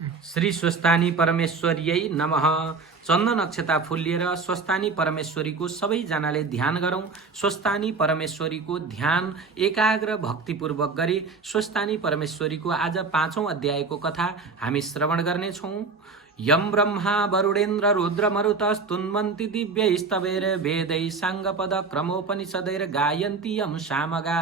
श्री स्वस्तानी परमेश्वर्यै नमः। चन्दन अक्षता फूल लिएर स्वस्तानी परमेश्वरीको सबैजनाले ध्यान गरौँ। स्वस्तानी परमेश्वरीको ध्यान एकाग्र भक्तिपूर्वक गरी स्वस्तानी परमेश्वरीको आज 5औं अध्यायको कथा हामी श्रवण गर्नेछौँ। यम ब्रह्मा वरुणेन्द्र रुद्र मरुतस्तुन्वन्ति दिव्यैस्तवैर वेदै साङ्गपद क्रमोपनिषदैर गायन्ति यम सामगा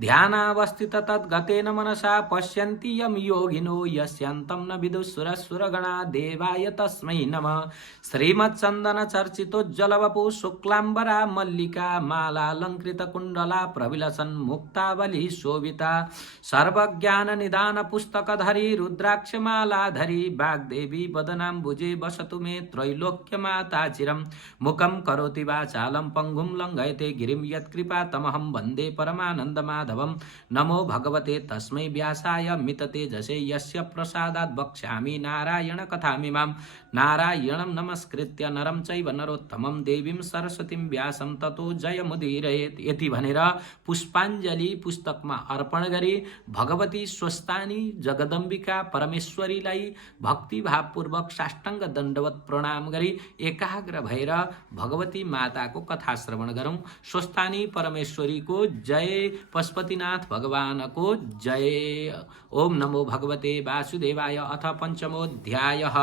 ध्यानावस्थित तद्गतेन मनसा पश्यन्ति यम योगिनो यस्यान्तं न विदुषुरसुरगणा देवाय तस्मै नमः। श्रीमच्चन्दन चर्चितोज्ज्वलवपु शुक्लाम्बरा मल्लिका मालालङ्कृत कुण्डला प्रविलसन् मुक्तावली शोभिता सर्वज्ञाननिदान पुस्तकधरी रुद्राक्षमालाधरी वाग्देवी वदनाम्बुजे वसतु मे त्रैलोक्यमाता चिरं मुखं करोति वाचालं पङ्गुं लङ्घयते गिरिं यत्कृपातमहं वन्दे परमानन्दमाधवं। नमो भगवते तस्मै व्यासाय मिततेजसे यस्य प्रसादात् वक्ष्यामि नारायण कथामिमां। नारायणं नमस्कृत्य नरं चैव नरोत्तमं देवीं सरस्वतीं व्यासं ततो जयमुदीरयेत्। यति भनेर पुष्पाञ्जली पुस्तकमा अर्पण गरी भगवती स्वस्तानी जगदम्बिका परमेश्वरीलाई भक्तिभावपूर्वक साष्टाङ्ग दण्डवत प्रणाम गरी एकाग्र भएर भगवती माताको कथा श्रवण गरौँ। स्वस्तानी परमेश्वरीको जय, पशुपतिनाथ भगवानको जय। ओम नमो भगवते वासुदेवाय। अथ पञ्चमोऽध्यायः।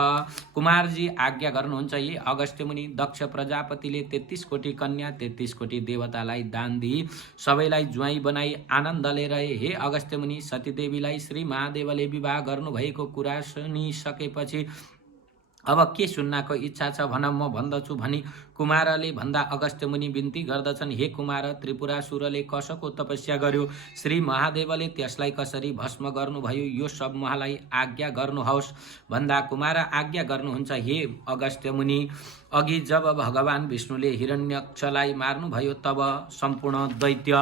कुमारजी आज्ञा गर्नुहुन्छ, ये अगस्त्य मुनि दक्ष प्रजापतिले 33 कोटी कन्या 33 कोटी देवतालाई दान दिई सबैलाई ज्वाइँ बनाई आनन्दले रहे। हे अगस्त्य मुनि, सतीदेवीलाई श्री महादेवले विवाह गर्नुभएको कुरा सुनिसकेपछि अब के सुन्नको इच्छा छ भन, म भन्दछु भनी कुमारले भन्दा अगस्त्य मुनि बिन्ती गर्दछन्। हे कुमार, त्रिपुरासुरले कसको तपस्या गर्यो, श्री महादेवले त्यसलाई कसरी भस्म गर्नुभयो, यो सब मलाई आज्ञा गर्नुहोस् भन्दा कुमार आज्ञा गर्नुहुन्छ। हे अगस्त्य मुनि, अघि जब भगवान विष्णुले हिरण्यक्षलाई मार्नुभयो तब सम्पूर्ण दैत्य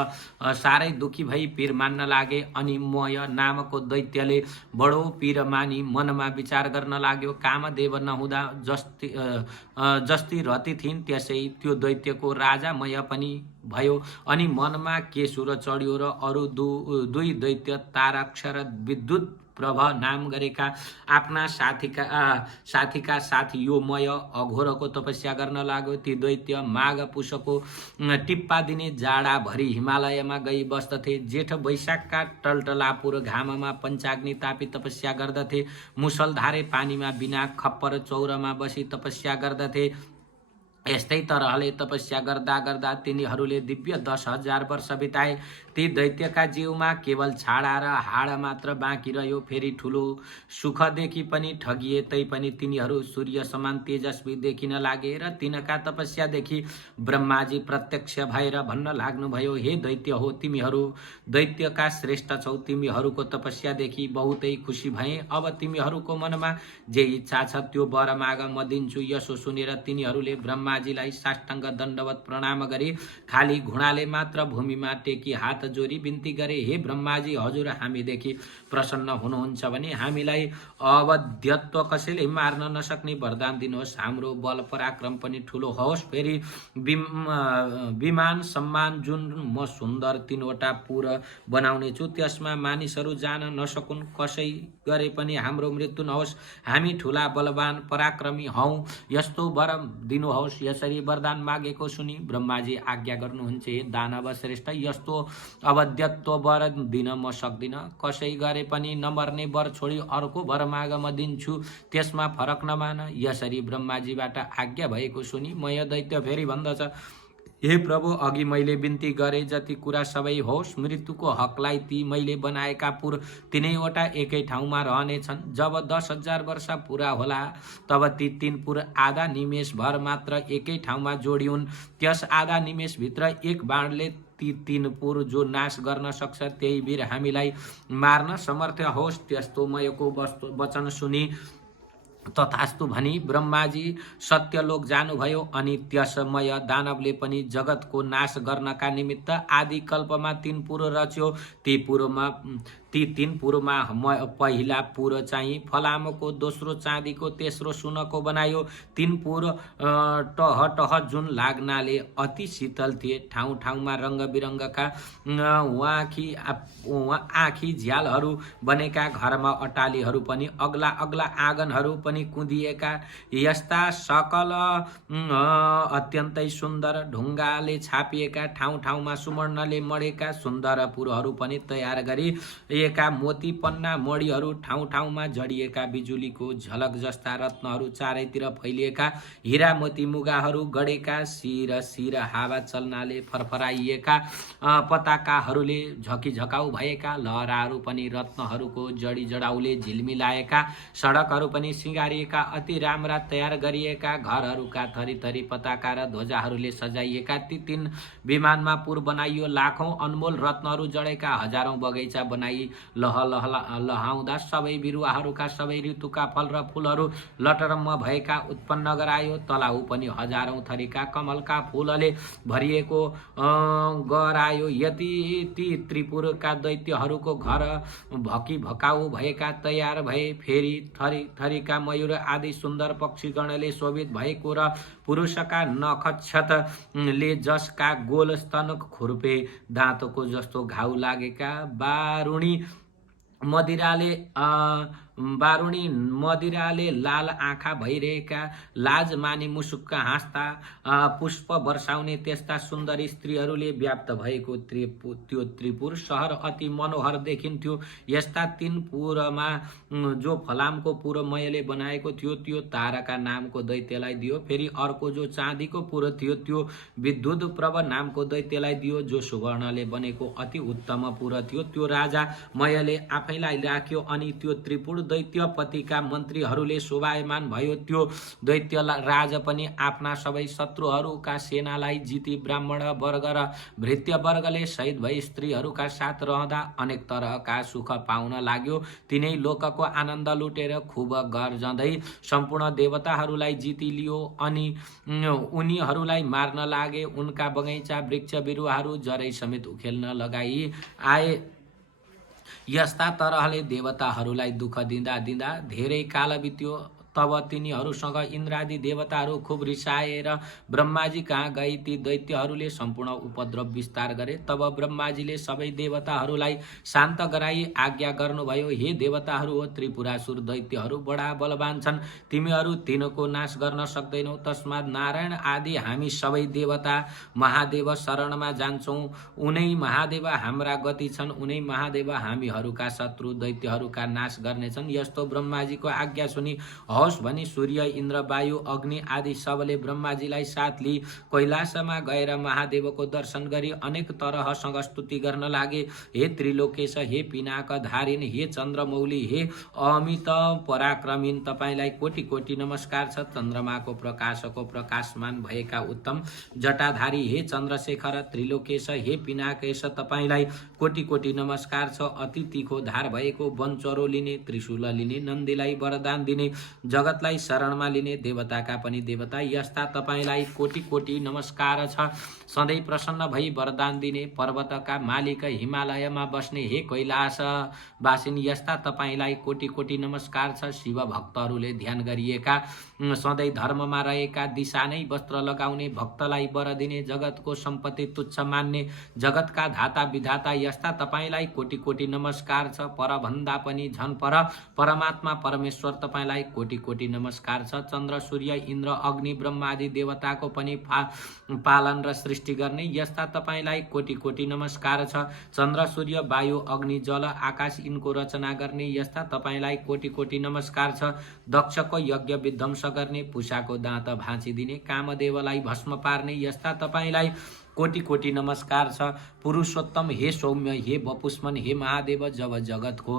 साह्रै दुखी भई पीर मान्न लागे। अनि मय नामको दैत्यले बडो पीर मानी मनमा विचार गर्न लाग्यो। कामदेव नहुँदा जस्ती रति थिइन् त्यसै त्यो दैत्यको राजा मय पनि भयो। अनि मनमा केशुर चढ्यो र अरू दुई दैत्य ताराक्ष र विद्युत प्रभ नाम गरेका आफ्ना साथीका साथ यो मय अघोरको तपस्या गर्न लाग्यो। ती दैत्य माघ पुषको टिप्पा दिने जाडाभरि हिमालयमा गई बस्दथे। जेठ वैशाखका टलटलापुर घाममा पञ्चाग्नि तापी तपस्या गर्दथे। मुसलधारे पानीमा बिना खप्पर चौरमा बसी तपस्या गर्दथे। यस्तै तरहले तपस्या गर्दा गर्दा तिनीहरूले दिव्य 10,000 वर्ष बिताए। ती दैत्यका जीवमा केवल छाडा र हाड मात्र बाँकी रह्यो। फेरि ठुलो सुखदेखि पनि ठगिए तैपनि तिनीहरू सूर्य समान तेजस्वी देखिन लागे र तिनका तपस्यादेखि ब्रह्माजी प्रत्यक्ष भएर भन्न लाग्नुभयो, हे दैत्य हो, तिमीहरू दैत्यका श्रेष्ठ छौ। तिमीहरूको तपस्यादेखि बहुतै खुसी भए। अब तिमीहरूको मनमा जे इच्छा छ त्यो वर माग, म दिन्छु। यसो सुनेर तिनीहरूले ब्रह्माजीलाई साष्टाङ्ग दण्डवत प्रणाम गरे। खाली घुँडाले मात्र भूमिमा टेकी हात जोरी बिन्ती गरे, हे ब्रह्माजी, हजुर हामीदेखि प्रसन्न हुनुहुन्छ भने हामीलाई अवध्यत्व कसैले मार्न नसक्ने वरदान दिनुहोस्। हाम्रो बल पराक्रम पनि ठुलो होस्। फेरि विमान सम्मान जुन म सुन्दर 3वटा पुर बनाउने छु त्यसमा मानिसहरू जान नसकुन्। कसै गरे पनि हाम्रो मृत्यु नहोस्। हामी ठुला बलवान पराक्रमी हौ, यस्तो वर दिनुहोस्। यसरी वरदान मागेको सुनि ब्रह्माजी आज्ञा गर्नुहुन्छ, हे दानव श्रेष्ठ, यस्तो अवध्यत्व वर दिन म सक्दिन। कसै गरे पनि नमर्ने वर छोडी अर्को वर माग, म दिन्छु, त्यसमा फरक नमान। यसरी ब्रह्माजीबाट आज्ञा भएको सुनि मय दैत्य फेरि भन्दछ, हे प्रभु, अघि मैले बिन्ती गरे जति कुरा सबै होस्। मृत्युको हकलाई ती मैले बनाएका पुर 3वटा एकै ठाउँमा रहनेछन्। जब 10,000 वर्ष पुरा होला तब ती 3 पुर आधा निमेष भर मात्र एकै ठाउँमा जोडिउन्। त्यस आधा निमेषभित्र एक बाणले ती 3 पुर जो नाश गर्न सक्छ त्यही वीर हामीलाई मार्न समर्थ होस्। त्यस्तो मयको वचन सुनि तथास्तु भनी ब्रह्माजी सत्यलोक जानुभयो। अनि त्यसमय दानवले पनि जगतको नाश गर्नका निमित्त आदि कल्पमा 3 पुर रच्यो। ती ती 3 पुरमा पहिला पुर चाहिँ फलामको, दोस्रो चाँदीको, तेस्रो सुनको बनायो। 3 पुर टह टह जुन लाग्नाले अति शीतल थिए। ठाउँ ठाउँमा रङ्गबिरङ्गका आँखी झ्यालहरू बनेका घरमा अटालीहरू पनि, अग्ला अग्ला आँगनहरू पनि कुँदिएका। यस्ता सकल अत्यन्तै सुन्दर ढुङ्गाले छापिएका, ठाउँ ठाउँमा सुवर्णले मडेका सुन्दर पुरहरू पनि तयार गरिएका। मोती पन्ना मणिहरू ठाउँ ठाउँमा जडिएका, बिजुलीको झलक जस्ता रत्नहरू चारैतिर फैलिएका, हिरा मोती मुगाहरू गडेका, शिर शिर हावा चल्नाले फरफराइएका, पताकाहरूले झकिझकाउ भएका, लहराहरू पनि रत्नहरूको जडी जडाउले झिलमिलाएका, सडकहरू पनि सिँगारिएका, अति राम्रा तयार गरिएका, घरहरूका थरी थरी पताका र ध्वजाहरूले सजाइएका। ती 3 विमानमा पुर बनाइयो। लाखौं अनमोल रत्नहरू जडेका, हजारौं बगैँचा बनाई लहाउँदा सबै बिरुवाहरूका, सबै ऋतुका फल र फूलहरू लटरम्म भएका उत्पन्न गरायो। तलाउ पनि हजारौं थरीका कमलका फूलले भरिएको गरायो। यति ती त्रिपुरका दैत्यहरूको घर भकी भकाउ भएका तयार भए। फेरि थरी थरीका मयूर आदि सुन्दर पक्षीगणले शोभित भएको र पुरुषका नखक्षतले जसका गोल स्तन खुर्पे दाँतको जस्तो घाउ लागेका, बारुणी मदिराले लाल आँखा भइरहेका, लाज मानी मुसुक्क हाँस्दा पुष्प वर्षाउने त्यस्ता सुन्दरी स्त्रीहरूले व्याप्त भएको त्यो त्रिपुर सहर अति मनोहर देखिन्थ्यो। यस्ता 3 पुरमा जो फलामको पुर मयले बनाएको थियो त्यो तारका नामको दैत्यलाई दियो। फेरि अर्को जो चाँदीको पुर थियो त्यो विद्युत प्रभ नामको दैत्यलाई दियो। जो सुवर्णले बनेको अति उत्तम पुर थियो त्यो राजा मयले आफैलाई राख्यो। अनि त्यो त्रिपुर दैत्यपतिका मन्त्रीहरूले शोभायमान भयो। त्यो दैत्य राज पनि आफ्ना सबै शत्रुहरूका सेनालाई जिती ब्राह्मण वर्ग र भृत्य वर्गले शहीद भई स्त्रीहरूका साथ रहँदा अनेक तरहका सुख पाउन लाग्यो। तिनै लोकको आनन्द लुटेर खुब गर्जँदै सम्पूर्ण देवताहरूलाई जिती लियो। अनि उनीहरूलाई मार्न लागे। उनका बगैँचा वृक्ष बिरुवाहरू जरै समेत उखेल्न लगाई आए। यस्ता तरहले देवताहरूलाई दुःख दिँदा दिँदा धेरै काल बित्यो। तब तिनीहरूसँग इन्द्रादि देवताहरू खुब रिसाएर ब्रह्माजी कहाँ गई ती दैत्यहरूले सम्पूर्ण उपद्रव विस्तार गरे। तब ब्रह्माजीले सबै देवताहरूलाई शान्त गराई आज्ञा गर्नुभयो। हे देवताहरू, हो त्रिपुरासुर दैत्यहरू बडा बलवान छन्। तिमीहरू तिनको नाश गर्न सक्दैनौ। तस्मात् नारायण आदि हामी सबै देवता महादेव शरणमा जान्छौँ। उनै महादेव हाम्रा गति छन्। उनै महादेव हामीहरूका शत्रु दैत्यहरूका नाश गर्नेछन्। यस्तो ब्रह्माजीको आज्ञा सुनि हवस् भनी सूर्य, इन्द्र, वायु, अग्नि आदि सबले ब्रह्माजीलाई साथ लिई कैलाशमा गएर महादेवको दर्शन गरी अनेक तरहसँग स्तुति गर्न लागे। हे त्रिलोकेश, हे पिनाक धारिन, हे चन्द्रमौली, हे अमित पराक्रमिन, तपाईलाई कोटि कोटि नमस्कार छ। चन्द्रमाको प्रकाशको प्रकाशमान भएका उत्तम जटाधारी हे चन्द्रशेखर, त्रिलोकेश, हे पिनाकेश, तपाईलाई कोटि कोटि नमस्कार छ। अति तीखो धार भएको वनचरो लिने, त्रिशूल लिने, नन्दीलाई वरदान दिने, जगतलाई शरणमा लिने देवताका पनि देवता यस्ता तपाईलाई कोटि कोटि नमस्कार छ। सधैँ प्रसन्न भई वरदान दिने पर्वतका मालिक, हिमालयमा बस्ने हे कैलाश वासिन, यस्ता तपाईलाई कोटि कोटि नमस्कार छ। शिव भक्तहरूले ध्यान गरिएका, सधैँ धर्ममा रहेका, दिशा नै वस्त्र लगाउने, भक्तलाई वर दिने, जगतको सम्पत्ति तुच्छ मान्ने, जगतका धाता विधाता, यस्ता तपाईलाई कोटि कोटि नमस्कार छ। परभन्दा पनि झन पर परमात्मा परमेश्वर तपाईलाई कोटि कोटि नमस्कार छ। चन्द्र, सूर्य, इन्द्र, अग्नि, ब्रह्मा आदि देवताको पनि पालन र सृष्टि गर्ने यस्ता तपाईलाई कोटि कोटि नमस्कार छ। चन्द्र, सूर्य, वायु, अग्नि, जल, आकाश यिनको रचना गर्ने यस्ता तपाईलाई कोटि कोटि नमस्कार छ। दक्षको यज्ञ विध्वंस गर्ने, पुषाको दाँत भाँचिदिने, कामदेवलाई भस्म पार्ने यस्ता तपाईलाई कोटि कोटि नमस्कार छ। पुरुषोत्तम, हे सौम्य, हे वपुष्मन, हे महादेव, जब जगतको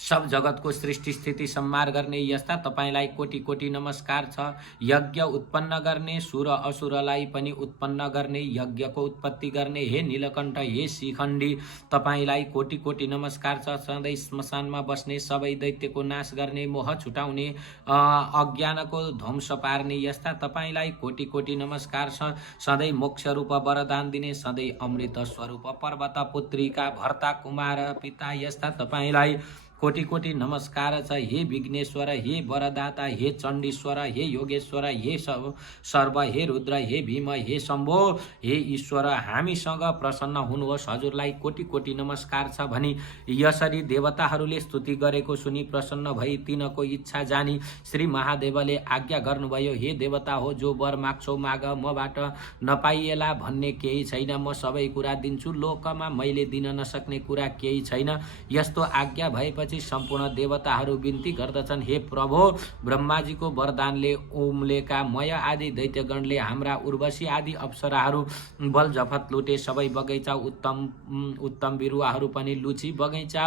सब जगतको सृष्टि स्थिति संहार गर्ने यस्ता तपाईलाई कोटि कोटि नमस्कार छ। यज्ञ उत्पन्न गर्ने सुर असुरलाई पनि उत्पन्न गर्ने यज्ञको उत्पत्ति गर्ने हे नीलकण्ठ हे शिखण्डी तपाईलाई कोटि कोटि नमस्कार छ। सधैँ श्मशानमा बस्ने सबै दैत्यको नाश गर्ने मोह छुटाउने अज्ञानको ध्वंस पार्ने यस्ता तपाईलाई कोटि कोटि नमस्कार छ। सधैँ मोक्ष रूप वरदान दिने सधैँ अमृत स्वरूप पर्वत पुत्रीका भर्ता कुमार पिता यस्ता तपाईलाई कोटि कोटि नमस्कार छ। हे विघ्नेश्वर हे वरदाता हे चण्डीश्वर हे योगेश्वर हे सर्व हे रुद्र हे भीम हे शम्भो हे ईश्वर हामीसँग प्रसन्न हुनुहोस्। हजुरलाई कोटि कोटि नमस्कार छ भनी यसरी देवताहरूले स्तुति गरेको सुनि प्रसन्न भई तिनको इच्छा जानी श्री महादेवले आज्ञा गर्नुभयो। हे देवता हो जो वर माग्छौ माग मबाट नपाइएला भन्ने केही छैन। म सबै कुरा दिन्छु लोकमा मैले दिन नसक्ने कुरा केही छैन। यस्तो आज्ञा भएपछि सम्पूर्ण देवताहरू बिन्ती गर्दछन्। हे प्रभु ब्रह्माजीको वरदानले उम्लेका मय आदि दैत्यगणले हाम्रा उर्वशी आदि अप्सराहरू बल जफत लुटे। सबै बगैँचा उत्तम बिरुवाहरू पनि लुची बगैँचा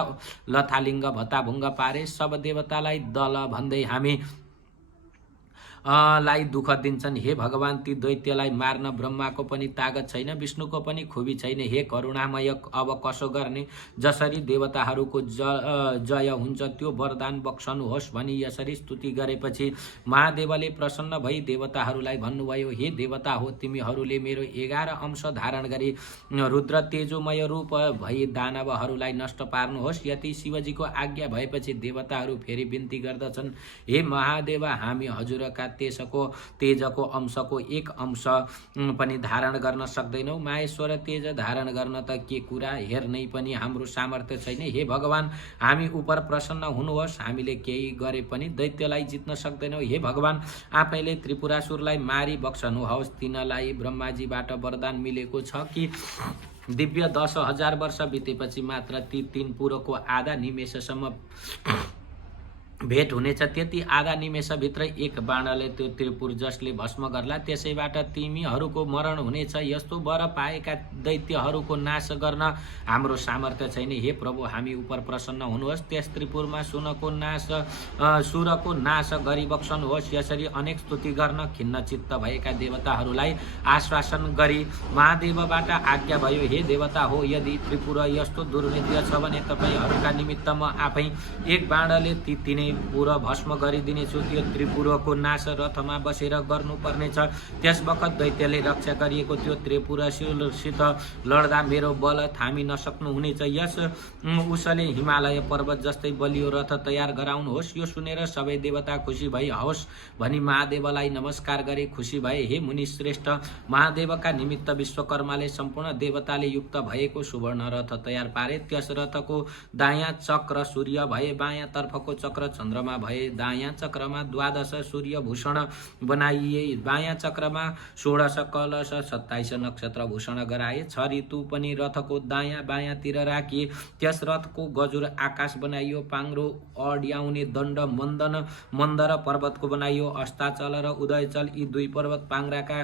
लथालिङ्ग भत्ताभुङ्ग पारे। सब देवतालाई दल भन्दै हामी लाई दुःख दिन्छन्। हे भगवान ती दैत्यलाई मार्न ब्रह्माको पनि तागत छैन विष्णुको पनि खुबी छैन। हे करुणामय अब कसो गर्ने जसरी देवताहरूको जय हुन्छ त्यो वरदान बक्सनुहोस् भनी यसरी स्तुति गरेपछि महादेवले प्रसन्न भई देवताहरूलाई भन्नुभयो। हे देवता हो तिमीहरूले मेरो 11 अंश धारण गरी रुद्र तेजोमय रूप भई दानवहरूलाई नष्ट पार्नुहोस्। यति शिवजीको आज्ञा भएपछि देवताहरू फेरि बिन्ती गर्दछन्। हे महादेव हामी हजुरका तेजको अंशको 1 अंश पनि धारण गर्न सक्दैनौ। माहेश्वर तेज धारण गर्न त के कुरा हेर्नै पनि हाम्रो सामर्थ्य छैन। हे भगवान हामी उप प्रसन्न हुनुहोस्। हामीले केही गरे पनि दैत्यलाई जित्न सक्दैनौ। हे भगवान आफैले त्रिपुरासुरलाई मारी बक्सनुहोस्। तिनलाई ब्रह्माजीबाट वरदान मिलेको छ कि दिव्य 10,000 वर्ष बितेपछि मात्र ती 3 पुरको आधा निमेषसम्म भेट हुनेछ। त्यति आधा निमेषभित्र 1 बाणले त्यो त्रिपुर जसले भस्म गर्ला त्यसैबाट तिमीहरूको मरण हुनेछ। यस्तो वर पाएका दैत्यहरूको नाश गर्न हाम्रो सामर्थ्य छैन। हे प्रभु हामी उप प्रसन्न हुनुहोस्। त्यस त्रिपुरमा सुरको नाश गरिबक्सनुहोस्। यसरी अनेक स्तुति गर्न खिन्न चित्त भएका देवताहरूलाई आश्वासन गरी महादेवबाट आज्ञा भयो। हे देवता हो यदि त्रिपुर यस्तो दुर्नित्य छ भने तपाईँहरूका निमित्त म आफै 1 बाणले ती तिनै पुर भस्म गरिदिनेछु। त्यो त्रिपुरको नाश रथमा बसेर गर्नुपर्नेछ। त्यस बखत दैत्यले रक्षा गरिएको त्यो त्रिपुरसित लड्दा मेरो बल थामी नसक्नु हुनेछ। यस उसले हिमालय पर्वत जस्तै बलियो रथ तयार गराउनुहोस्। यो सुनेर सबै देवता खुसी भई हवस् भनी महादेवलाई नमस्कार गरे खुसी भए। हे मुनि श्रेष्ठ महादेवका निमित्त विश्वकर्माले सम्पूर्ण देवताले युक्त भएको सुवर्ण रथ तयार पारे। त्यस रथको दायाँ चक्र सूर्य भए बायाँ तर्फको चक्र चन्द्रमा भए। दायाँ चक्रमा 12 सूर्य भूषण बनाइए। बायाँ चक्रमा 16 कलश 27 नक्षत्र भूषण गराए। 6 ऋतु पनि रथको दायाँ बायाँतिर राखिए। त्यस रथको गजुर आकाश बनाइयो। पाङ्रो अड्याउने दण्ड मन्दर पर्वतको बनाइयो। अस्ताचल र उदयचल यी 2 पर्वत पाङ्राका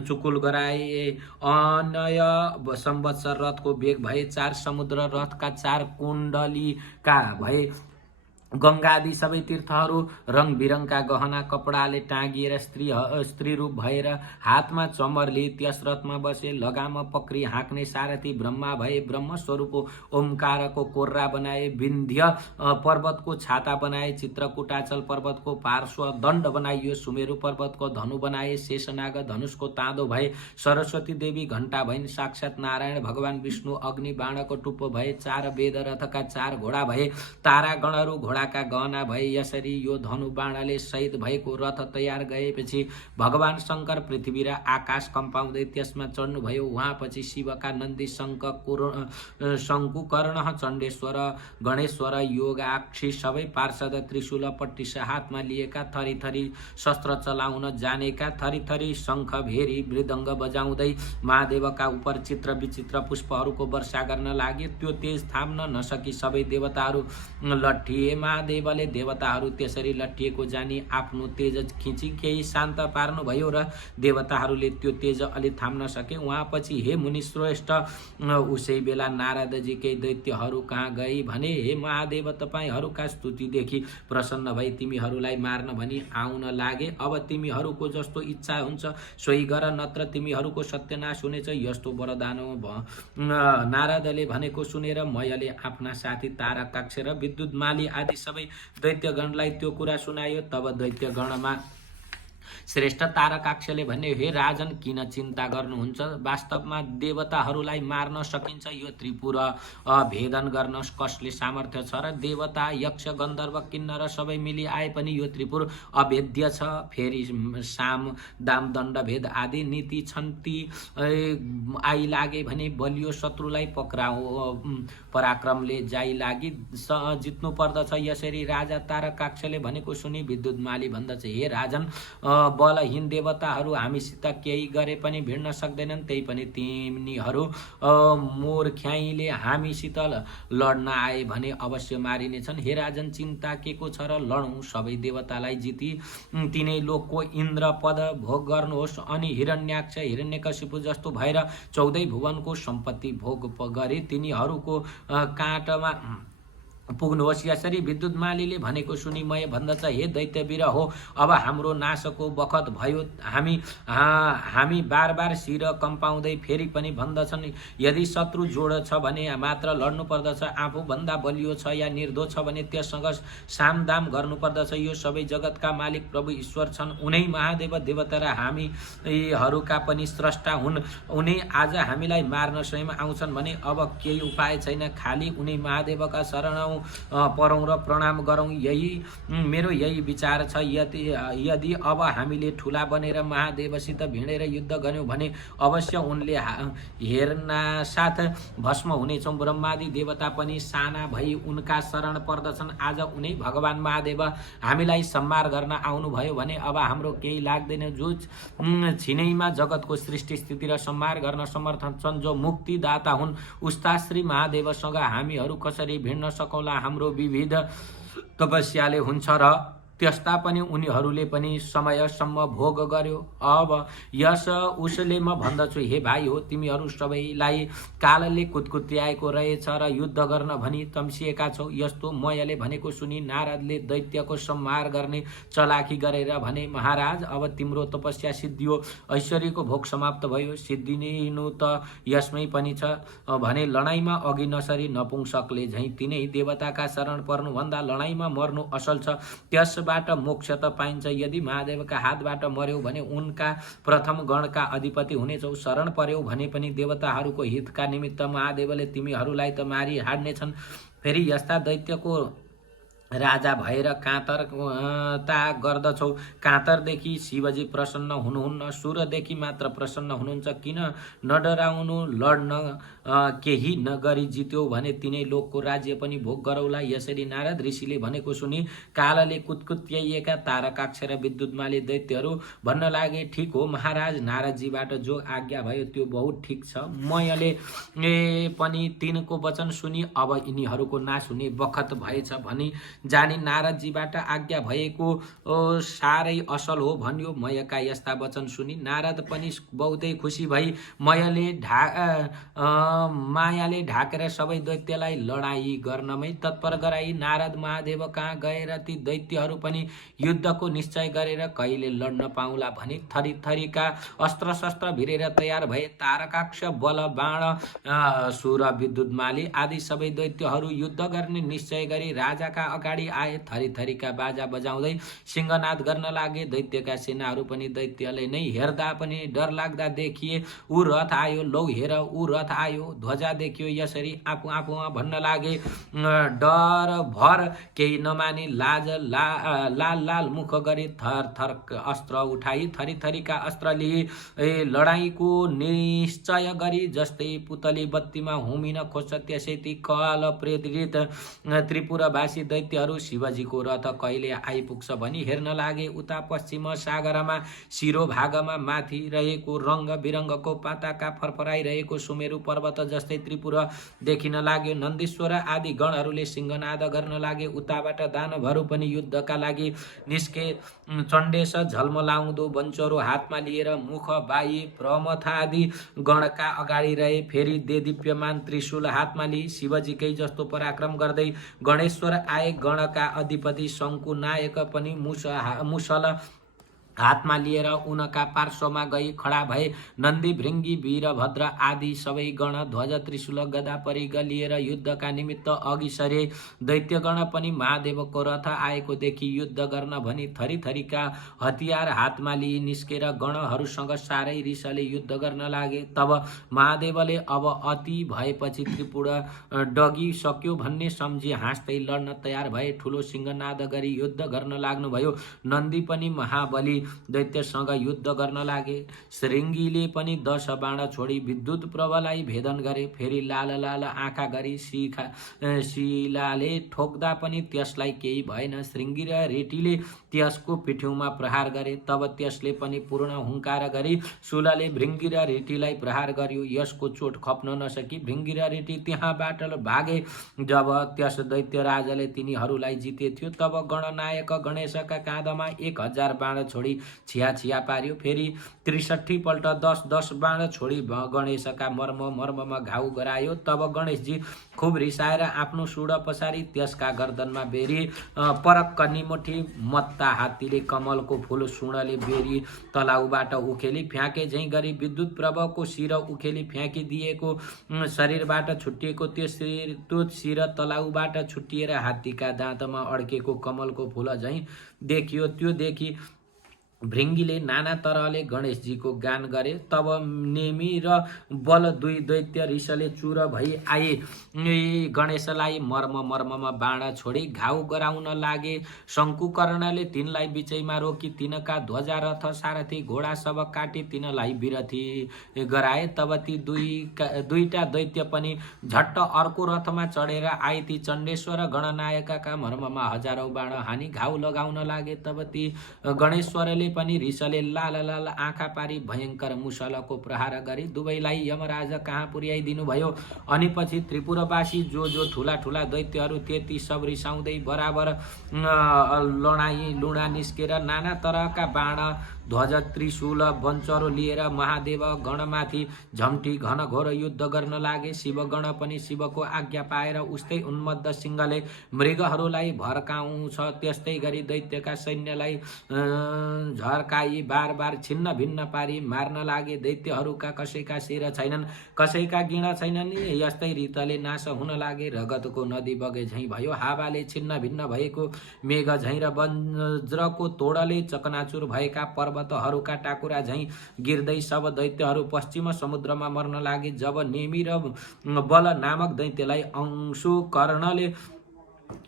चुकुल गराए। अनय संवत्सर रथको वेग भए। 4 समुद्र रथका 4 कुण्डलीका भए। गंगा आदि सबै तीर्थहरू रङ बिरङका गहना कपडाले टाँगिएर स्त्री रूप भएर हातमा चमरले त्यस रथमा बसे। लगाम पक्री हाँक्ने सारथी ब्रह्मा भए। ब्रह्म स्वरूप ओमकारको कोर्रा बनाए। विन्ध्य पर्वतको छाता बनाए। चित्रकूटाचल पर्वतको पार्श्व दण्ड बनाइयो। सुमेरु पर्वतको धनु बनाए। शेषनाग धनुषको ताँदो भए। सरस्वती देवी घण्टा भइन्। साक्षात नारायण भगवान विष्णु अग्नि बाणको टुप्पो भए। 4 वेद रथका 4 घोडा भए। तारा गणहरू घोडा का गहना भए। यसरी यो धनु बाणले सहित भएको रथ तयार गएपछि भगवान शंकर पृथ्वी र आकाश कम्पाउँदै त्यसमा चढ्नुभयो। उहाँपछि शिवका नन्दी शङ्कुकर्ण चण्डेश्वर गणेश्वर योगाक्षी सबै पार्षद त्रिशूल पट्टिस हातमा लिएका थरी शस्त्र चलाउन जानेका थरी शङ्ख भेरी मृदङ्ग बजाउँदै महादेवका उपर चित्र विचित्र पुष्पहरूको वर्षा गर्न लागे। त्यो तेज थाम्न नसकी सबै देवताहरू लट्ठिए। महादेवले देवताहरू त्यसरी लट्टिएको जानी आफ्नो तेज खिची केही शान्त पार्नुभयो र देवताहरूले त्यो तेज अलि थाम्न सके। उहाँपछि हे मुनिश्रेष्ठ उसै बेला नारदजीकै दैत्यहरू कहाँ गई भने हे महादेव तपाईँहरूका स्तुतिदेखि प्रसन्न भई तिमीहरूलाई मार्न भनी आउन लागे। अब तिमीहरूको जस्तो इच्छा हुन्छ सोही गर नत्र तिमीहरूको सत्यनाश हुनेछ। यस्तो वरदान नारदले भनेको सुनेर मयले आफ्ना साथी तारकाक्ष र विद्युतमाली आदि सबै दैत्यगणलाई त्यो कुरा सुनायो। तब दैत्यगणमा श्रेष्ठ तारकाक्षले भन्ने हे राजन किन चिन्ता गर्नुहुन्छ, वास्तवमा देवताहरूलाई मार्न सकिन्छ। यो त्रिपुर भेदन गर्न कसले सामर्थ्य छ र देवता यक्ष गन्धर्व किन्नर सबै मिली आए पनि यो त्रिपुर अभेद्य छ। फेरि साम दाम दण्ड भेद आदि नीति छन् ती आइलागे भने बलियो शत्रुलाई पराक्रमले जाइ लागि जित्नु पर्दछ। यसरी राजा तारकाक्षले भनेको सुनि विद्युतमाली भन्दछ हे राजन बलहीन देवताहरू हामीसित केही गरे पनि भिड्न सक्दैनन्, त्यही पनि तिनीहरू मूर्ख्याइले हामीसित लड्न आए भने अवश्य मारिनेछन्। हे राजन चिन्ता के को छ र लडौँ, सबै देवतालाई जिती तिनै लोकको इन्द्र पद भोग गर्नुहोस् अनि हिरण्याक्ष हिरण्यकशिपु जस्तो भएर 14 भुवनको सम्पत्ति भोग गरे तिनीहरूको काँटमा पुग्नुहोस्। यसरी विद्युतमालीले भनेको सुनि मय भन्दछ हे दैत्यवीर हो अब हाम्रो नाशको बखत भयो। हामी बार बार शिर कम्पाउँदै फेरि पनि भन्दछन् यदि शत्रु जोड छ भने मात्र लड्नु पर्दछ, आफूभन्दा बलियो छ या निर्दोष छ भने त्यससँग सामदाम गर्नु पर्दछ। यो सबै जगतका मालिक प्रभु ईश्वर छन्, उनै महादेव देवता र हामीहरूका पनि स्रष्टा हुन्। उनी आज हामीलाई मार्न स्वयं आउँछन् भने अब केही उपाय छैन, खाली उनी महादेवका शरण परौं र प्रणाम गरौं, मेरो यही विचार छ। यदि अब हामीले ठुला बनेर महादेवसित भिडेर युद्ध गर्यौं भने अवश्य उनले हेर्नासाथ भस्म हुनेछौं। ब्रह्मादि देवता पनि साना भई उनका शरण पर्दछन्। आज उनै भगवान महादेव हामीलाई संहार गर्न आउनुभयो भने अब हाम्रो केही लाग्दैन। जो छिनैमा जगतको सृष्टि स्थिति र संहार गर्न समर्थ छन्, जो मुक्तिदाता हुन्, उस्ता श्री महादेवसँग हामीहरू कसरी भिड्न सकौँला। हाम्रो विविध तपस्याले हुन्छ र त्यस्ता पनि उनीहरूले पनि समयसम्म भोग गर्यो। अब यस उसले म भन्दछु हे भाइ हो तिमीहरू सबैलाई कालले कुटकुट्याएको रहेछ र युद्ध गर्न भनी तम्सिएका छौ। यस्तो मयले भनेको सुनि नारदले दैत्यको संहार गर्ने चलाखी गरेर भने महाराज अब तिम्रो तपस्या सिद्धियो, ऐश्वर्यको भोग समाप्त भयो, सिद्धिनु त यसमै पनि छ भने लडाईँमा अघि नसरी नपुंसकले झैं तिनै देवताका शरण पर्नुभन्दा लडाईँमा मर्नु असल छ, त्यसबाट मोक्ष त पाइन्छ। यदि महादेवका हातबाट मर्यौ भने उनका प्रथम गणका अधिपति हुनेछौ, शरण पर्यौ भने पनि देवताहरूको हितका निमित्त महादेवले तिमीहरूलाई त मारि हाड्नेछन्। फेरि यस्ता दैत्यको राजा भएर काँतरता गर्दछौ। काँतरदेखि शिवजी प्रसन्न हुनुहुन्न, सुरदेखि मात्र प्रसन्न हुनुहुन्छ। किन नडराउनु, लड्न केही नगरी जित्यो भने तिनै लोकको राज्य पनि भोग गरौला। यसरी नारद ऋषिले भनेको सुनि कालले कुटकुट्याइएका तारकाक्ष र विद्युतमाली दैत्यहरू भन्न लागे ठीक हो महाराज, नारदजीबाट जो आज्ञा भयो त्यो बहुत ठीक छ। मयले पनि तिनको वचन सुनि अब यिनीहरूको नाश हुने बखत भएछ भनी जानी नारदजीबाट आज्ञा भएको साह्रै असल हो भन्यो। मयका यस्ता वचन सुनि नारद पनि बहुतै खुसी भई मायाले ढाकेर सबै दैत्यलाई लडाई गर्नमै तत्पर गराई। नारद महादेव कहाँ गएर ती दैत्यहरू पनि युद्धको निश्चय गरेर कहिले लड्न पाउला भनी थरी थरीका अस्त्र शस्त्र भिरेर तयार भए। तारकाक्ष बल बाण सुर विद्युतमाली आदि सबै दैत्यहरू युद्ध गर्ने निश्चय गरी राजाका अगाडि आए। थरी थरीका बाजा बजाउँदै सिंहनाद गर्न लागे। दैत्यका सेनाहरू पनि दैत्यले नै हेर्दा पनि डर लाग्दा देखिए। ऊ रथ आयो, लौ हेर ऊ रथ आयो, ध्वजा देखियो। यसरी आफू आफूमा भन्न लागे। डर भर केही नमानी लाज लाल मुख गरी थर थर अस्त्र उठाई थरी थरीका अस्त्र लिए लडाईँको निश्चय गरी। जस्तै पुतली बत्तीमा हुमिन खोज्छ त्यसै ती काल प्रेरित त्रिपुरवासी दैत्य दैत्यहरू शिवजीको रथ कहिले आइपुग्छ भनी हेर्न लागे। उता पश्चिम सागरमा शिरोभागमा माथि रहेको रङ्ग बिरङ्गको पताका फरफराइरहेको सुमेरु पर्वत जस्तै त्रिपुर देखिन लाग्यो। नन्दीश्वर आदि गणहरूले सिंहनाद गर्न लागे। उताबाट दानवहरू पनि युद्धका लागि निस्के। चण्डेश झल्मलाउँदो बन्चरो हातमा लिएर मुख बाई प्रमथा आदि गणका अगाडि रहे। फेरि देदीप्यमान त्रिशूल हातमा लिई शिवजीकै जस्तो पराक्रम गर्दै गणेश्वर आए। गणका अधिपति शङ्कु नायक पनि मुसल हातमा लिएर उनका पार्श्वमा गई खडा भए। नन्दी भृङ्गी वीरभद्र आदि सबै गण ध्वज त्रिशूल गदा परिग लिएर युद्धका निमित्त अघि सरे। दैत्यगण पनि महादेवको रथ आएको देखि युद्ध गर्न भनी थरीथरीका हतियार हातमा लिई निस्केर गणहरूसँग साह्रै रिसले युद्ध गर्न लागे। तब महादेवले अब अति भएपछि त्रिपुर डगी सक्यो भन्ने सम्झी हाँस्दै लड्न तयार भए। ठुलो सिंहनाद गरी युद्ध गर्न लाग्नुभयो। नन्दी पनि महाबली दैत्यसँग युद्ध गर्न लागे। श्रृङ्गीले पनि 10 बाण छोडी विद्युत प्रभलाई भेदन गरे। फेरि लाल लाल आँखा गरी शिलाले ठोक्दा पनि त्यसलाई केही भएन। श्रृङ्गी र रेटीले त्यसको पिठ्यौमा प्रहार गरे। तब त्यसले पनि पूर्ण हुङ्कार गरी शूलले भृङ्गी र रेटीलाई प्रहार गर्यो। यसको चोट खप्न नसकी भृङ्गी र रेटी त्यहाँबाट भागे। जब त्यस दैत्य राजाले तिनीहरूलाई जिते थियो तब गणनायक गणेशका काँधमा 1000 बाण छोडी छिया पार्यो। फेरि 63 पल्ट 10 बाण छोडी गणेशका मर्ममा घाउ गरायो। तब गणेशजी खुब रिसाएर आफ्नो सुड पसारी त्यसका गर्दनमा बेरी परक्क निमुठी मत्ता हात्तीले कमलको फूल सुडले बेरी तलाउबाट उखेली फ्याँके झैँ गरी विद्युत प्रभको शिर उखेली फ्याँकिदिएको शरीरबाट छुट्टिएको त्यो शिर तलाउबाट छुट्टिएर हात्तीका दाँतमा अड्केको कमलको फूल झैँ देखियो। त्यो देखि भृङ्गीले नाना तरहले गणेशजीको गान गरे। तब नेमी र बल दुई दैत्य रिसले चुर भई आए। गणेशलाई मर्ममा बाण छोडी घाउ गराउन लागे। शङ्कुकर्णले तिनलाई बिचैमा रोकी तिनका ध्वजा रथ सारथी घोडा सब काटी तिनलाई विरथी गराए। तब ती दुईटा दैत्य पनि झट्ट अर्को रथमा चढेर आए। ती चण्डेश्वर गणनायकका मर्ममा हजारौं बाण हानी घाउ लगाउन लागे। तब ती गणेश्वरले पनि रिसले लाल लाल आँखा पारी भयंकर मुसलको प्रहार गरी दुवैलाई यमराज कहाँ पुर्याइदिनु भयो। अनि पछि त्रिपुरवासी जो ठुला दैत्यहरू त्यति सब रिसाउँदै बराबर लुणा निस्केर नाना तरहका बाण ध्वज त्रिशूल बन्चरो लिएर महादेव गणमाथि झम्टी घनघोर युद्ध गर्न लागे। शिवगण पनि शिवको आज्ञा पाएर उस्तै उन्मत्त सिंहले मृगहरूलाई भड्काउँछ त्यस्तै गरी दैत्यका सैन्यलाई झर्काई बार छिन्न भिन्न पारी मार्न लागे। दैत्यहरूका कसैका शिर छैनन्, कसैका गिँडा छैनन्। यस्तै रीतले नाश हुन लागे। रगतको नदी बगे झैँ भयो। हावाले छिन्न भिन्न भएको मेघ झैँ र वज्रको तोडले चकनाचुर भएका पर्वतहरूका टाकुरा झैँ गिर्दै सब दैत्यहरू पश्चिम समुद्रमा मर्न लागे। जब नेमी र बल नामक दैत्यलाई अंशुकर्णले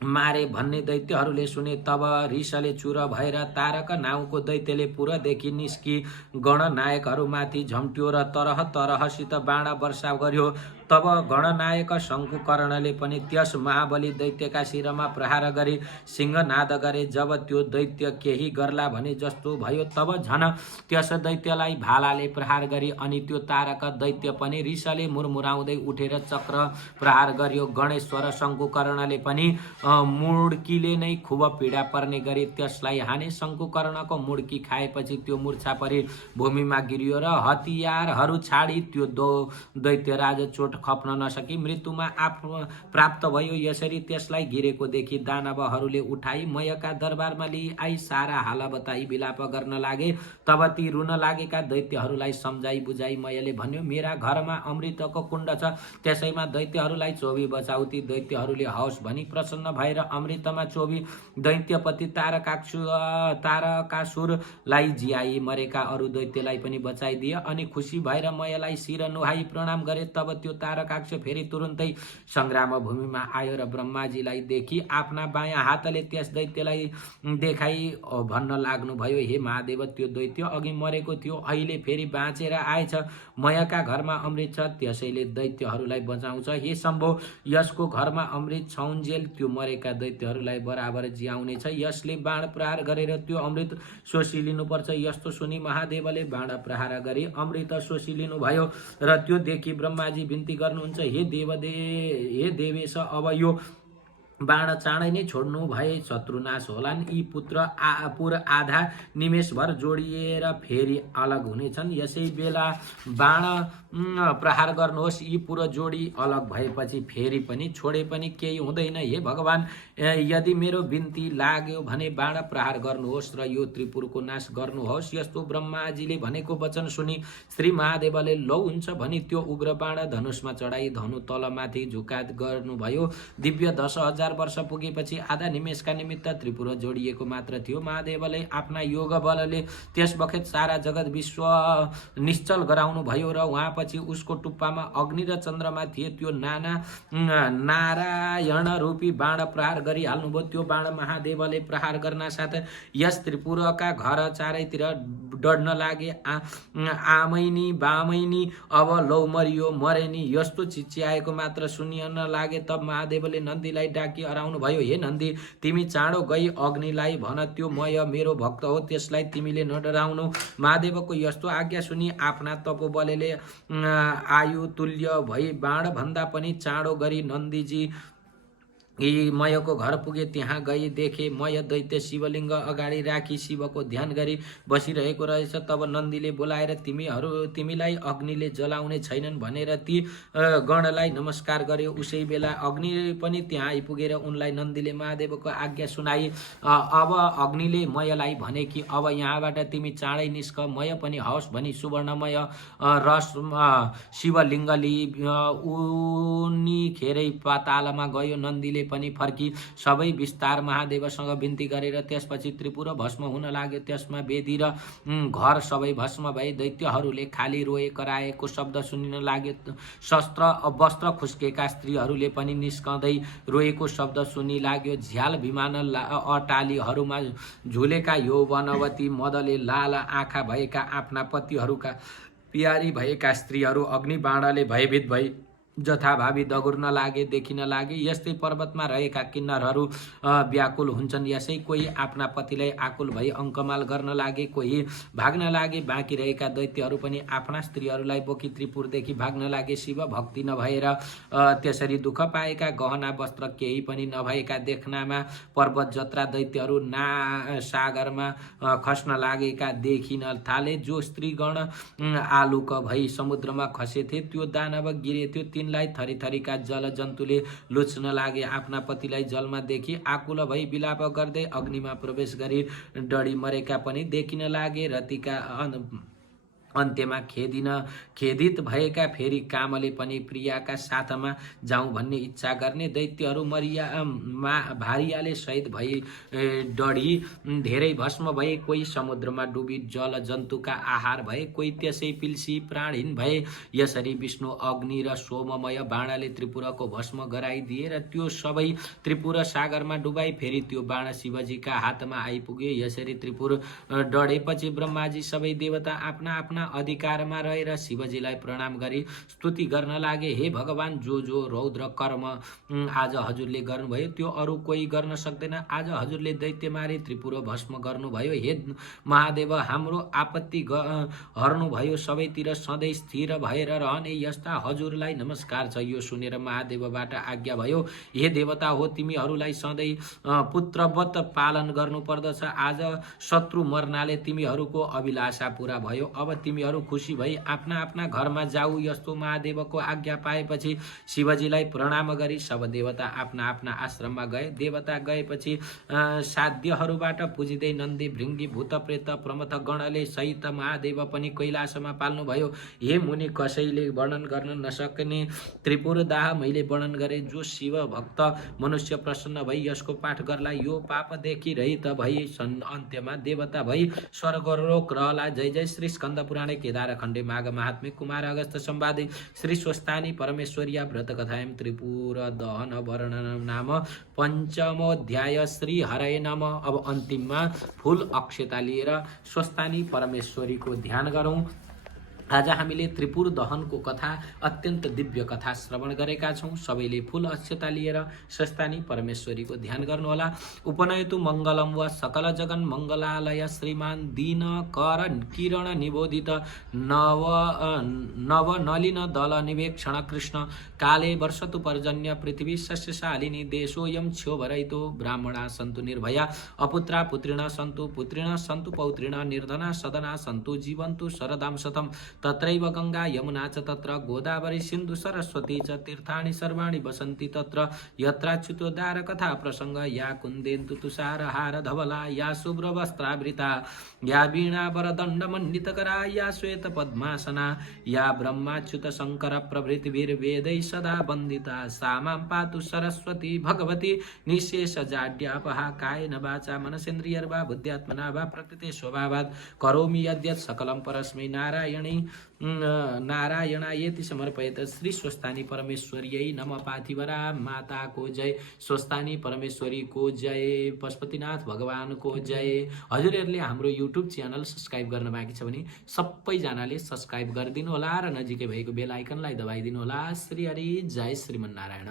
मारे भन्ने दैत्यहरूले सुने तब रिसले चुर भएर तारक नाउँको दैत्यले पुरदेखि निस्की गणनायकहरूमाथि झम्ट्यो र तरहसित बाण वर्षा गर्यो। तब गणनायक शङ्कुकर्णले पनि त्यस महाबली दैत्यका शिरमा प्रहार गरी सिंहनाद गरे। जब त्यो दैत्य केही गर्ला भने जस्तो भयो तब झन त्यस दैत्यलाई भालाले प्रहार गरी अनि त्यो तारक दैत्य पनि रिसले मुरमुराउँदै उठेर चक्र प्रहार गर्यो। गणेश्वर शङ्कुकर्णले पनि मुड्कीले नै खुब पीडा पर्ने गरी त्यसलाई हाने। शङ्कुकर्णको मुड्की खाएपछि त्यो मूर्छा परि भूमिमा गिरियो र हतियारहरू छाडी त्यो दैत्यराज चोट खप्न नसकी मृत्युमा प्राप्त भयो। यसरी त्यसलाई गिरेको देखि दानवहरूले उठाई मयका दरबारमा लिई आई सारा हाल बताई विलाप गर्न लागे। तब ती रुन लागेका दैत्यहरूलाई सम्झाई बुझाई मयले भन्यो, मेरा घरमा अमृतको कुण्ड छ, त्यसैमा दैत्यहरूलाई चोबी बचाऊ। ती दैत्यहरूले हवस् भनी प्रसन्न भएर अमृतमा चोबी दैत्यपति तारकासुरलाई जियाई मरेका अरू दैत्यलाई पनि बचाइदिए। अनि खुसी भएर मयलाई शिर नुहाई प्रणाम गरे। तब त्यो तारकाक्ष फेरि तुरुन्तै संग्राम भूमिमा आयो र ब्रह्माजीलाई देखि आफ्ना बायाँ हातले त्यस दैत्यलाई देखाई भन्न लाग्नु भयो, हे महादेव, त्यो दैत्य अघि मरेको थियो, अहिले फेरि बाँचेर आएछ। मयका घरमा अमृत छ, त्यसैले दैत्यहरूलाई बचाउँछ। हे शम्भो, यसको घरमा अमृत छौन्जेल त्यो त्यो मरेका दैत्यहरूलाई बराबर जियाउनेछ। यसले बाण प्रहार गरेर त्यो अमृत शोषिलिनुपर्छ। यस्तो सुनि महादेवले बाण प्रहार गरी अमृत शोषिलिनुभयो र त्यो देखि ब्रह्माजी बिन्ती गर्नुहुन्छ, हे देवेश, अब यो बाण चाँडै नै छोड्नु भए शत्रुनाश होलान्। यी पुर आधा निमेषभर जोडिएर फेरि अलग हुनेछन्। यसै बेला बाण प्रहार गर्नुहोस्। यी पुर जोडी अलग भएपछि फेरि पनि छोडे पनि केही हुँदैन। हे भगवान, यदि मेरो बिन्ती लाग्यो भने बाण प्रहार गर्नुहोस् र यो त्रिपुरको नाश गर्नुहोस्। यस्तो ब्रह्माजीले भनेको वचन सुनि श्री महादेवले लौ हुन्छ भनी त्यो उग्र बाण धनुषमा चढाई धनु तलमाथि झुकात गर्नुभयो। दिव्य 10,000 वर्ष पुगेपछि आधा निमेषका निमित्त त्रिपुर जोडिएको मात्र थियो। महादेवले आफ्ना योग बलले त्यस बखत सारा जगत विश्व निश्चल गराउनु भयो र उहाँपछि उसको टुप्पामा अग्नि र चन्द्रमा थिए। त्यो नारायण रूपी बाण प्रहार गरिहाल्नुभयो। त्यो बाण महादेवले प्रहार गर्न साथ यस त्रिपुरका घर चारैतिर डढ्न लागे। आमैनी बामैनी अब लौ मरियो मरेनी यस्तो चिच्याएको मात्र सुनिन लागे। तब महादेवले नन्दीलाई डाकी हराउनु भयो। हे नन्दी, तिमी चाँडो गई अग्निलाई भन, त्यो मय मेरो भक्त हो, त्यसलाई तिमीले नडराउनु। महादेवको यस्तो आज्ञा सुनि आफ्ना तपोबलले आयु तुल्य भई बाण भन्दा पनि चाँडो गरी नन्दीजी मयको घर पुगे। त्यहाँ गई देखे मय दैत्य शिवलिङ्ग अगाडि राखी शिवको ध्यान गरी बसिरहेको रहेछ। तब नन्दीले बोलाएर तिमीलाई अग्निले जलाउने छैनन् भनेर ती गणलाई नमस्कार गर्यो। उसै बेला अग्नि पनि त्यहाँ आइपुगेर उनलाई नन्दीले महादेवको आज्ञा सुनाई। अब अग्निले मयलाई भने कि अब यहाँबाट तिमी चाँडै निस्क। मय पनि हवस् भनी सुवर्णमय रस शिवलिङ्गले उनी खेरै पातालमा गयो। नन्दीले पनि फर्की सबै विस्तार महादेवसँग बिन्ती गरेर त्यसपछि त्रिपुर भस्म हुन लाग्यो। त्यसमा वेदी र घर सबै भस्म भए। दैत्यहरूले खाली रोए कराएको शब्द सुनिन लाग्यो। वस्त्र खुस्केका स्त्रीहरूले पनि निस्कँदै रोएको शब्द सुनि लाग्यो। झ्याल विमान अटालीहरूमा झुलेका यौवनवती मदले लाल आँखा भएका आफ्ना पतिहरूका प्यारी भएका स्त्रीहरू अग्नि बाणले भयभीत भई जथाभावी दगुर्न लागे, देखिन लागे। यस्तै पर्वतमा रहेका किन्नरहरू व्याकुल हुन्छन्। यसै कोही आफ्ना पतिलाई आकुल भई अङ्कमाल गर्न लागे, कोही भाग्न लागे। बाँकी रहेका दैत्यहरू पनि आफ्ना स्त्रीहरूलाई बोकी त्रिपुरदेखि भाग्न लागे। शिव भक्ति नभएर त्यसरी दुःख पाएका गहना वस्त्र केही पनि नभएका देख्नमा पर्वत जत्रा दैत्यहरू सागरमा खस्न लागेका देखिन थाले। जो स्त्रीगण आलुक भई समुद्रमा खसेथे त्यो दानव गिरे थियो। तिनलाई थरीथरीका जल जन्तुले लुच्न लागे। आफ्ना पतिलाई जलमा देखि आकुल भई विलाप गर्दै अग्निमा प्रवेश गरी डढी मरेका पनि देखिन लागे। रतिका अन्त्यमा खेदित भएका फेरि कामले पनि प्रियाका साथमा जाउँ भन्ने इच्छा गर्ने दैत्यहरू भारियाले सहित भई डढी धेरै भस्म भए। कोही समुद्रमा डुबी जल जन्तुका आहार भए, कोही त्यसै पिल्सी प्राणहीन भए। यसरी विष्णु अग्नि र सोममय बाणले त्रिपुरको भस्म गराइदिए र त्यो सबै त्रिपुर सागरमा डुबाई। फेरि त्यो बाण शिवजीका हातमा आइपुग्यो। यसरी त्रिपुर डढेपछि ब्रह्माजी सबै देवता आफ्ना आफ्ना अधिकारमा रहेर शिवजीलाई प्रणाम गरी स्तुति गर्न लागे। हे भगवान, जो रौद्र कर्म आज हजुरले गर्नुभयो त्यो अरू कोही गर्न सक्दैन। आज हजुरले दैत्य मारी त्रिपुर भस्म गर्नुभयो। हे महादेव, हाम्रो आपत्ति हर्नुभयो। सबैतिर सधैँ स्थिर भएर रहने यस्ता हजुरलाई नमस्कार छ। यो सुनेर महादेवबाट आज्ञा भयो, हे देवता हो, तिमीहरूलाई सधैँ पुत्रवत पालन गर्नुपर्दछ। आज शत्रु मर्नाले तिमीहरूको अभिलाषा पूरा भयो। अब तिमीहरू खुसी भई आफ्ना आफ्ना घरमा जाऊ। यस्तो महादेवको आज्ञा पाएपछि शिवजीलाई प्रणाम गरी सब देवता आफ्ना आफ्ना आश्रममा गए। देवता गएपछि साध्यहरूबाट पुजिँदै नन्दी भृङ्गी भूतप्रेत प्रमथ गणले सहित महादेव पनि कैलाशमा पाल्नुभयो। हे मुनि, कसैले वर्णन गर्न नसक्ने त्रिपुर दाह मैले वर्णन गरे। जो शिव भक्त मनुष्य प्रसन्न भई यसको पाठ गर्ला यो पापदेखि रहित भई अन्त्यमा देवता भई स्वर्गलोक रहला। जय जय श्री स्कन्द पुराणे केदार खण्डे माघ महात्म्य कुमार अगस्त संवादे श्री स्वस्तानी परमेश्वरिया व्रत कथायं त्रिपुर दहन वर्णन नाम पंचमोध्याय। श्री हरये नमः। अब अन्तिममा फूल अक्षता लिएर स्वस्तानी परमेश्वरीको ध्यान गरौँ। आज हामीले त्रिपुर दहनको कथा अत्यन्त दिव्य कथा श्रवण गरेका छौँ। सबैले फूल अक्षता लिएर स्वस्थानी परमेश्वरीको ध्यान गर्नुहोला। उपनयतु मङ्गलम वा सकल जगन मङ्गलालय श्रीमान दीन कर किरण निबोधित नव नलिन दल निवेक्षण कृष्ण काले वर्षतु पर्जन्य पृथ्वी सस्यशालिनी देशोऽयं क्षोभरहितो ब्राह्मणा सन्तु निर्भया अपुत्रा पुत्रिण सन्तु पौत्रिण निर्धना सदना सन्तु जीवन्तु शरदां शतम् तत्रैव गंगा यमुना च तत्र गोदावरी सिन्धु सरस्वती च तीर्थानि सर्वाणि वसन्ति तत्र यत्राच्युतोद्धार कथा प्रसंग या कुन्देन्दु तुषारहार धवला या शुभ्रवस्त्रावृता या वीणा वरदण्डमण्डितकरा या श्वेत पद्मासना या ब्रह्माच्युत शंकर प्रभृतिभिर्वेदैः सदा वन्दिता सा मां पातु सरस्वती भगवती निःशेष जाड्यापहा कायेन वाचा मनसेन्द्रियर्वा बुद्ध्यात्मना वा प्रकृते स्वभावात् करोमि यद्यत् सकलं परस्मै नारायणायेति समर्पयत। श्री स्वस्थानी परमेश्वर्यै नमः। पार्थिवरा माता को जय, स्वस्थानी परमेश्वरी को जय, पशुपतिनाथ भगवान को जय। हजुरहरूले हाम्रो युट्युब च्यानल सब्स्क्राइब गर्न बाँकी छ भने सबैजनाले सब्स्क्राइब गरिदिनु होला र नजिकै भएको बेल आइकनलाई दबाइदिनु होला। श्री हरि जय श्रीमन्नारायण।